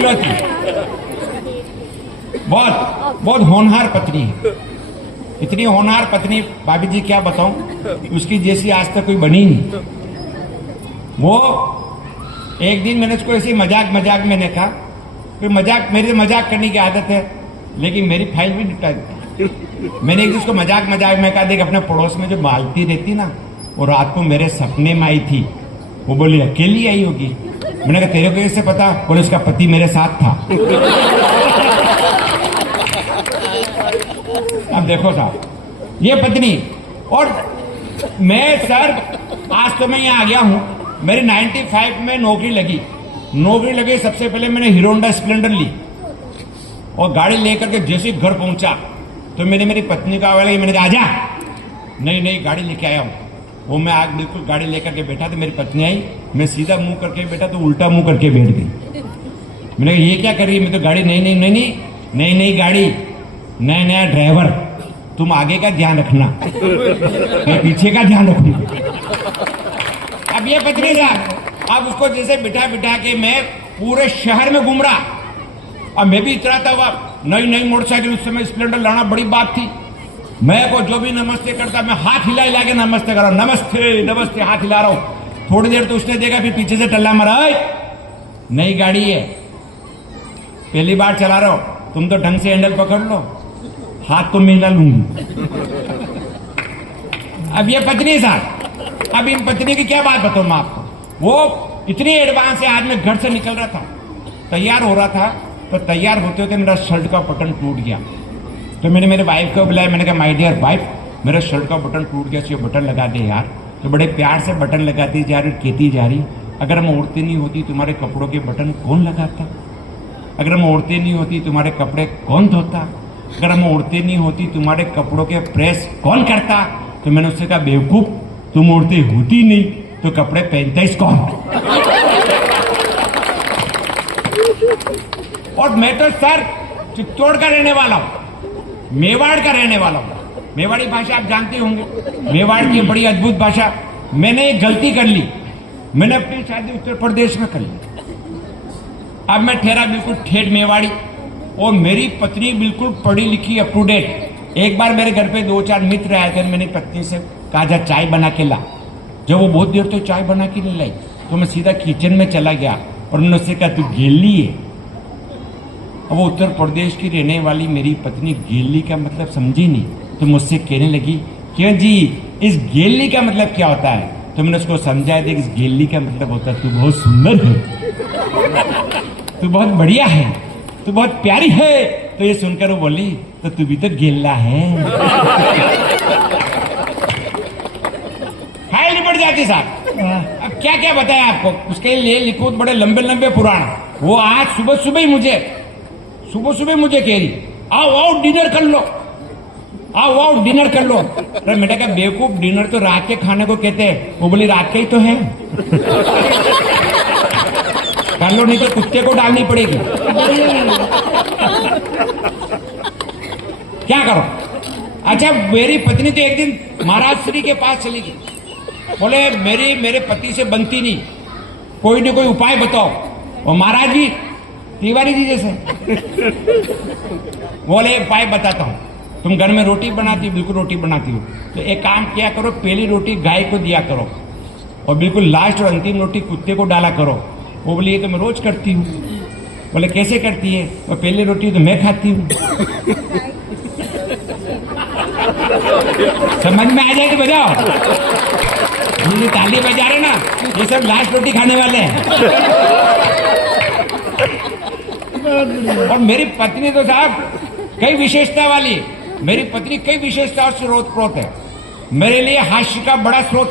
इकलौती, बहुत बहुत होनहार पत्नी है। इतनी होनहार पत्नी भाभी जी क्या बताऊं, उसकी जैसी आज तक कोई बनी नहीं। वो एक दिन मैंने उसको ऐसे मजाक मजाक में कहा, कोई मजाक, मेरी मजाक करने की आदत है, लेकिन मेरी फाइल भी निपटा दी। मैंने एक दिन उसको मजाक मजाक में कहा, देख अपने पड़ोस में जो मालती रहती ना, वो रात को मेरे सपने में आई थी। वो बोली अकेली आई होगी। मैंने कहा तेरे को कैसे पता? बोले उसका पति मेरे साथ था। अब देखो साहब, ये पत्नी। और मैं सर आज तो मैं यहाँ आ गया हूं, मेरी 95 में नौकरी लगी। सबसे पहले मैंने हीरो होंडा स्प्लेंडर ली और गाड़ी लेकर के जैसे घर पहुंचा तो मैंने मेरी पत्नी का आवाज, मैंने कहा आजा, नहीं गाड़ी लेके आया हूं। वो मैं आग बिल्कुल गाड़ी लेकर के बैठा तो मेरी पत्नी आई, मैं सीधा मुंह करके बैठा तो उल्टा मुंह करके बैठ गई। मैंने कहा ये क्या कर रही है? मैं तो गाड़ी नहीं गाड़ी, नया ड्राइवर, तुम आगे का ध्यान रखना, मैं पीछे का ध्यान रखूंगा। अब ये पत्नी साहब, अब उसको जैसे बिठा के मैं पूरे शहर में घूम रहा, और मैं भी इतराता हुआ। नई मोटरसाइकिल, उस समय स्प्लेंडर लाना बड़ी बात थी। मैं को जो भी नमस्ते करता, मैं हाथ हिला के नमस्ते कर रहा हूं, नमस्ते हाथ हिला रहा हूं। थोड़ी देर तो उसने देखा, फिर पीछे से टल्ला मारा, नई गाड़ी है, पहली बार चला रहा हो, तुम तो ढंग से हैंडल पकड़ लो, हाथ तो मैं हिला लूंगी। अब ये पत्नी साहब, अब इन पत्नी की क्या बात बताऊं मैं आपको। वो इतनी एडवांस है, आज मैं घर से निकल रहा था, तैयार हो रहा था, तो तैयार होते होते मेरा शर्ट का बटन टूट गया। तो मैंने मेरे वाइफ को बुलाया, मैंने कहा माय डियर वाइफ, मेरा शर्ट का बटन टूट गया, तो ये बटन लगा दे यार। तो बड़े प्यार से बटन लगाती जा रही, कहती जा रही, अगर हम औरतें नहीं होती तुम्हारे कपड़ों के बटन कौन लगाता? अगर हम औरतें नहीं होती तुम्हारे कपड़े कौन धोता? अगर हम औरतें नहीं होती तुम्हारे कपड़ों के प्रेस कौन करता? तो मैंने उससे कहा बेवकूफ, तुम औरतें होती नहीं तो कपड़े पहनता ही कौन? और मैं तो सर चित्तौड़ का रहने वाला हूं, मेवाड़ का रहने वाला हूं। मेवाड़ी भाषा आप जानते होंगे, मेवाड़ की बड़ी अद्भुत भाषा। मैंने एक गलती कर ली, मैंने अपनी शादी उत्तर प्रदेश में कर ली। अब मैं ठहरा बिल्कुल ठेठ मेवाड़ी, और मेरी पत्नी बिल्कुल पढ़ी लिखी, अप टू डेट। एक बार मेरे घर पे 2-4 मित्र आए थे, मैंने पत्नी से कहा जा चाय बना के ला। जब वो बहुत देर तो चाय बना के नहीं लाई, तो मैं सीधा किचन में चला गया और मैंने उससे कहा तू गेली है? अब वो उत्तर प्रदेश की रहने वाली मेरी पत्नी गेली का मतलब समझी नहीं, तो मुझसे कहने लगी क्यों जी, इस गेली का मतलब क्या होता है? तो मैंने उसको समझाया, देख इस गेली का मतलब होता है तू बहुत सुंदर है, तू बहुत बढ़िया है, तू बहुत प्यारी है। तो ये सुनकर वो बोली तो तू भी तो गेला है। फाइल निपट जाती साहब। अब क्या क्या बताया आपको, उसके लिए लिखूं बड़े लंबे पुराण। वो आज सुबह सुबह मुझे कह रही आओ डिनर कर लो, आओ डिनर कर लो। अरे बेटा का बेवकूफ, डिनर तो रात के खाने को कहते हैं। वो बोली रात का ही तो है, कर लो नहीं तो कुत्ते को डालनी पड़ेगी। क्या करो? अच्छा, मेरी पत्नी तो एक दिन महाराज श्री के पास चली गई, बोले मेरे पति से बनती नहीं, कोई न कोई उपाय बताओ। और महाराज जी तिवारी जी जैसे बोले उपाय बताता हूं, तुम घर में रोटी बनाती, बिल्कुल रोटी बनाती हो, तो एक काम किया करो, पहली रोटी गाय को दिया करो और बिल्कुल लास्ट और अंतिम रोटी कुत्ते को डाला करो। वो बोली ये तो मैं रोज करती हूँ। बोले कैसे करती है? और पहली रोटी तो मैं खाती हूँ। समझ में आ जाए तो बजाओ, मुझे ताली बजा रहे ना, ये सब लास्ट रोटी खाने वाले हैं। और मेरी पत्नी तो साहब कई विशेषता वाली, मेरी पत्नी कई विशेषताओं से ओतप्रोत है, मेरे लिए हास्य का बड़ा स्रोत